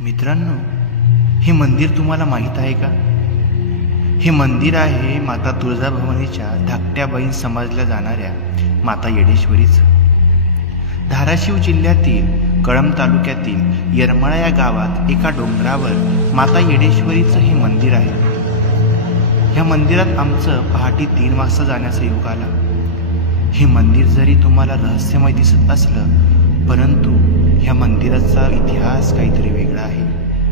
मित्रांनो, हे मंदिर तुम्हाला माहीत आहे का? हे मंदिर आहे माता तुळजाभवानीच्या धाकट्या बहीण समजल्या जाणाऱ्या माता येडेश्वरीचं. धाराशिव जिल्ह्यातील कळंब तालुक्यातील येरमाळा या गावात एका डोंगरावर माता येडेश्वरीचं हे मंदिर आहे. ह्या मंदिरात आमचं पहाटे 3 वाजता जाण्याचा योग आला. हे मंदिर जरी तुम्हाला रहस्यमय दिसत असलं, परंतु ह्या मंदिराचा इतिहास काहीतरी वेगळा आहे.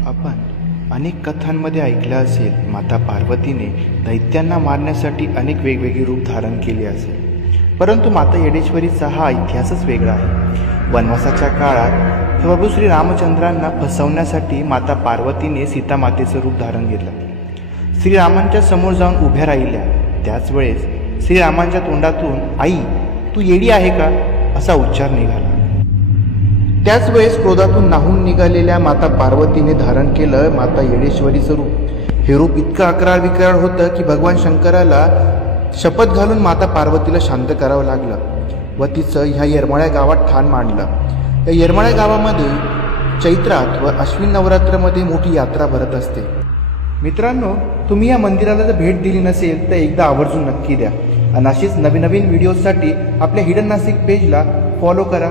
आपण अनेक कथांमध्ये ऐकलं असेल, माता पार्वतीने दैत्यांना मारण्यासाठी अनेक वेगवेगळी रूप धारण केले असेल, परंतु माता येडेश्वरीचा हा इतिहासच वेगळा आहे. वनवासाच्या काळात प्रभू श्री रामचंद्रांना फसवण्यासाठी माता पार्वतीने सीता मातेचं रूप धारण घेतलं. श्रीरामांच्या समोर जाऊन उभ्या राहिल्या. त्याच वेळेस श्रीरामांच्या तोंडातून "आई, तू येडी आहे का?" असा उच्चार निघाला. त्याच वेळेस क्रोधातून नाहून निघालेल्या माता पार्वतीने धारण केलं माता येडेश्वरीचं रूप. हे रूप इतकं अकराळ विकराळ होतं की भगवान शंकराला शपथ घालून माता पार्वतीला शांत करावं लागलं व तिचं ह्या येरमाळ्या गावात ठाण मांडलं. या येरमाळ्या गावामध्ये चैत्रात व अश्विन नवरात्रामध्ये मोठी यात्रा भरत असते. मित्रांनो, तुम्ही या मंदिराला जर भेट दिली नसेल तर एकदा आवर्जून नक्की द्या. आणि अशीच नवीन व्हिडिओसाठी आपल्या हिडन नाशिक पेजला फॉलो करा.